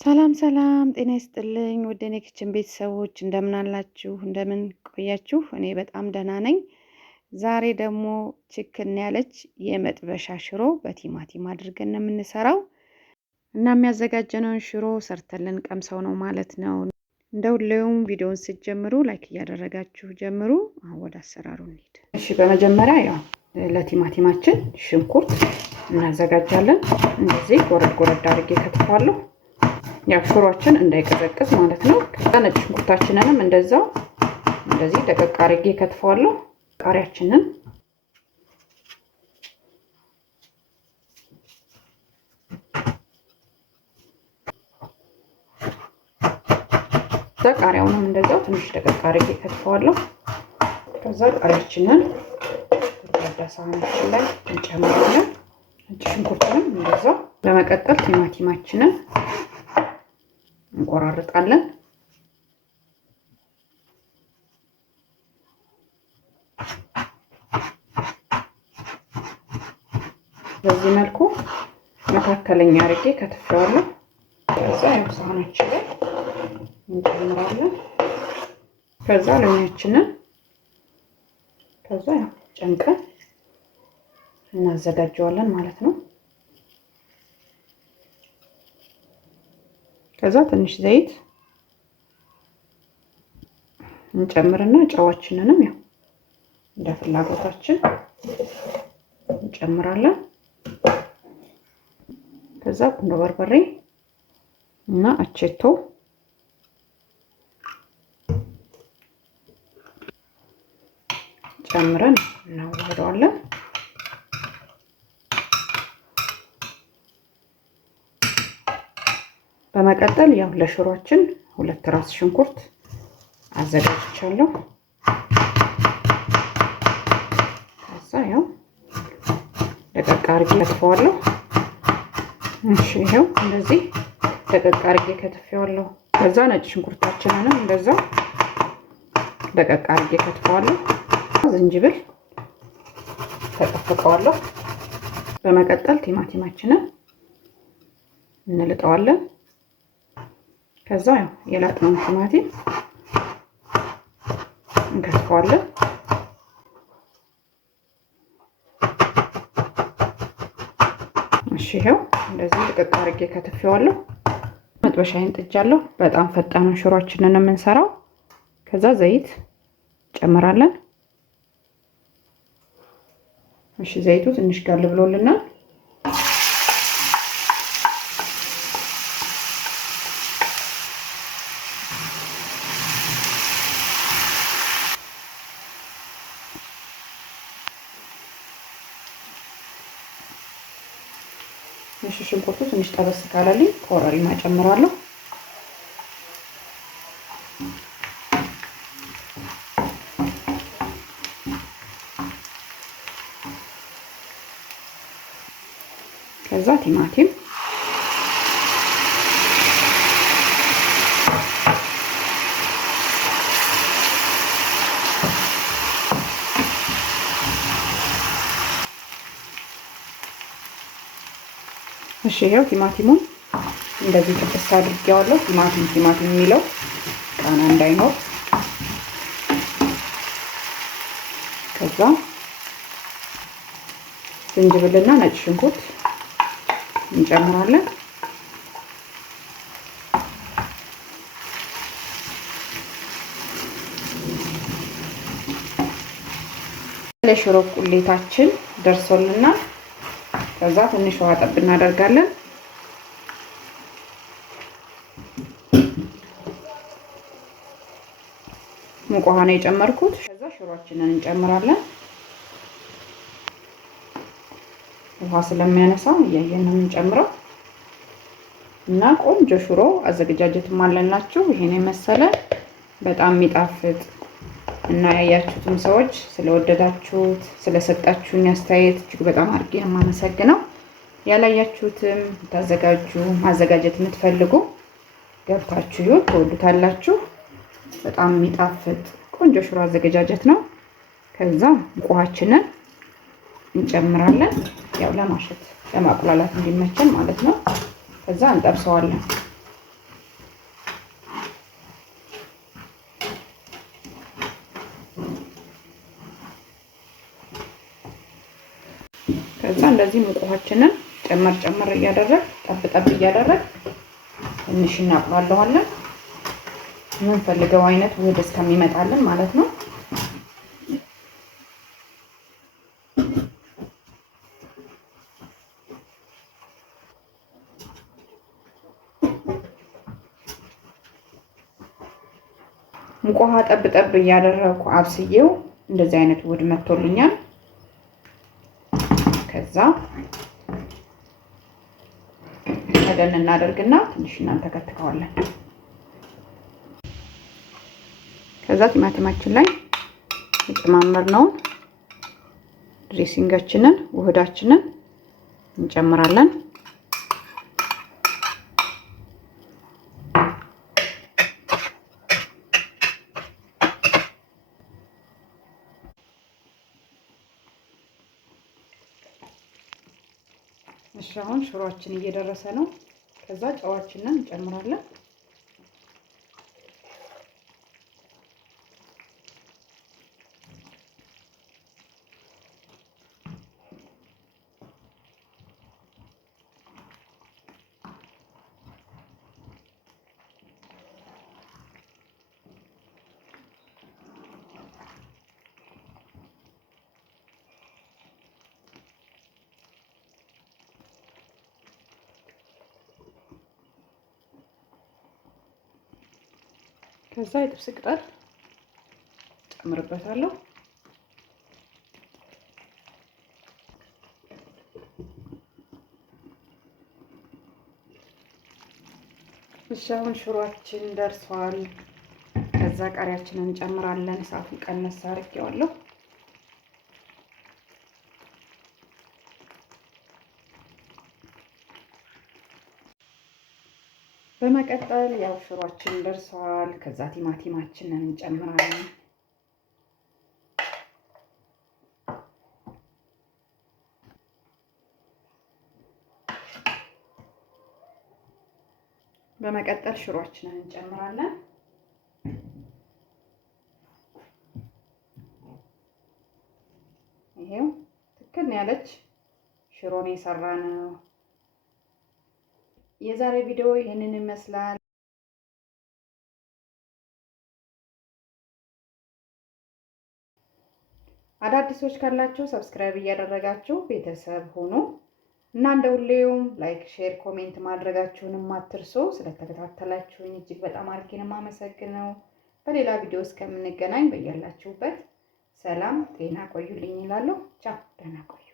ሰላም ሰላም ጤና ይስጥልኝ ውድ የኔ ኪችን ቤተሰቦች እንደምን አላችሁ? እንደምን ቆያችሁ? እኔ በጣም ደህና ነኝ። ዛሬ ደግሞ ችክን ያለች የመጥበሻ ሽሮ በቲማቲም አድርገን ነው የምንሰራው እና የሚያዘጋጀነውን ሽሮ ሰርተን ልንቀምሰው ነው ማለት ነው። እንደሁሌውም ቪዲዮውን ስትጀምሩ ላይክ እያደረጋችሁ ጀምሩ። አሁን ወደ አሰራሩ እንሂድ። እሺ፣ በመጀመሪያ ያው ለቲማቲማችን ሽንኩርት እናዘጋጃለን። እንደዚህ ጎረድ ጎረድ አድርጌ ከትፋለሁ። ያው ሽሮአችን እንዳይቀዘቅዝ ማለት ነው። ከዛ ነጭ ሽንኩርታችንንም እንደዛው እንደዚህ ደቀቅ አድርጌ ከትፈዋለሁ። ቃሪያችንን ቃሪያውንም እንደዛው ትንሽ ደቀቅ አድርጌ ከትፈዋለሁ። ከዛ ቃሪያችንን ሳህናችን ላይ እንጨምራለን። ነጭ ሽንኩርቱንም እንደዛው። በመቀጠል ቲማቲማችንን እንቆራርጣለን። በዚህ መልኩ መካከለኛ አድርጌ ከትፌዋለሁ። ከዛ ያው ሳህናችን ላይ እንጨምራለን። ከዛ ሎሚያችንን ከዛ ያው ጨምቀን እናዘጋጀዋለን ማለት ነው። ከዛ ትንሽ ዘይት እንጨምርና ጨዋችንንም ያው እንደ ፍላጎታችን እንጨምራለን። ከዛ ቁንዶ በርበሬ እና አቼቶ ጨምረን እናዋህደዋለን። በመቀጠል ያው ለሽሮአችን 2 ራስ ሽንኩርት አዘጋጅቻለሁ። ከዛ ያው ደቀቅ አድርጌ ከትፈዋለሁ። እሺ፣ ይሄው እንደዚህ ደቀቅ አድርጌ ከትፈዋለሁ። ከዛ ነጭ ሽንኩርታችንንም እንደዛው ደቀቅ አድርጌ ከትፈዋለሁ። ዝንጅብል ተቀፍቀዋለሁ። በመቀጠል ቲማቲማችንን እንልጠዋለን። ከዛ ያው የላጥነውን ቲማቲም እንከትፈዋለን። እሺ፣ ይሄው እንደዚህ ደቀቅ አድርጌ ከትፌዋለሁ። መጥበሻዬን ጥጃለሁ። በጣም ፈጣን ሽሮአችንን የምንሰራው። ከዛ ዘይት ጨምራለን። እሺ፣ ዘይቱ ትንሽ ጋል ብሎልናል። እሺ፣ ሽንኩርቱ ትንሽ ጠበስ ካለልኝ ኮረሪማ ጨምራለሁ። ከዛ ቲማቲም እሺ፣ ይሄው ቲማቲሙን እንደዚህ ጥብስ አድርጌዋለሁ። ቲማቲም የሚለው ቃና እንዳይኖር። ከዛ ዝንጅብልና ነጭ ሽንኩርት እንጨምራለን። ለሽሮ ቁሌታችን ደርሶልናል። ከዛ ትንሽ ውሃ ጠብ እናደርጋለን። ሙቅ ውሃ ነው የጨመርኩት። ከዛ ሽሮአችንን እንጨምራለን። ውሃ ስለሚያነሳ እያየን ነው የምንጨምረው እና ቆንጆ ሽሮ አዘገጃጀትም አለላችሁ። ይሄን የመሰለ በጣም የሚጣፍጥ እና ያያችሁትም ሰዎች ስለወደዳችሁት ስለሰጣችሁኝ አስተያየት እጅግ በጣም አድርጌ የማመሰግነው። ያላያችሁትም ማዘጋጀት የምትፈልጉ ገብታችሁ ትወዱታላችሁ። በጣም የሚጣፍጥ ቆንጆ ሽሮ አዘገጃጀት ነው። ከዛ ውሃችንን እንጨምራለን። ያው ለማሸት ለማቁላላት እንዲመቸን ማለት ነው። ከዛ እንጠብሰዋለን። እንደዚህ ሙቅ ውሃችንን ጨመር እያደረግ ጠብ እያደረግ ትንሽ እናቁላለዋለን። የምንፈልገው አይነት ውህድ እስከሚመጣልን ማለት ነው። ሙቅ ውሃ ጠብ እያደረኩ አብስዬው እንደዚህ አይነት ውህድ መጥቶልኛል። ከዛ ከደን እናደርግና ትንሽ እናንተከትከዋለን። ከዛ ቲማቲማችን ላይ የጨማመርነውን ድሬሲንጋችንን ውህዳችንን እንጨምራለን። እሺ አሁን ሽሮአችን እየደረሰ ነው። ከዛ ጨዋችንን እንጨምራለን። ከዛ የጥብስ ቅጠል ጨምርበታለሁ። እሺ አሁን ሽሮአችን ደርሷል። ከዛ ቃሪያችንን እንጨምራለን። እሳቱን ቀነስ አድርጌዋለሁ። በመቀጠል ያው ሽሮአችን ደርሷል። ከዛ ቲማቲማችንን እንጨምራለን። በመቀጠል ሽሮአችንን እንጨምራለን። ይሄው ትክክል ያለች ሽሮን የሰራነው። የዛሬ ቪዲዮ ይሄንን ይመስላል። አዳዲሶች ካላችሁ ሰብስክራይብ እያደረጋችሁ ቤተሰብ ሆኑ እና እንደሁሌውም ላይክ፣ ሼር፣ ኮሜንት ማድረጋችሁንም አትርሱ። ስለተከታተላችሁኝ እጅግ በጣም አድርጌ ነው የማመሰግነው። በሌላ ቪዲዮ እስከምንገናኝ በያላችሁበት ሰላም ጤና ቆዩልኝ እላለሁ። ቻው፣ ደህና ቆዩ።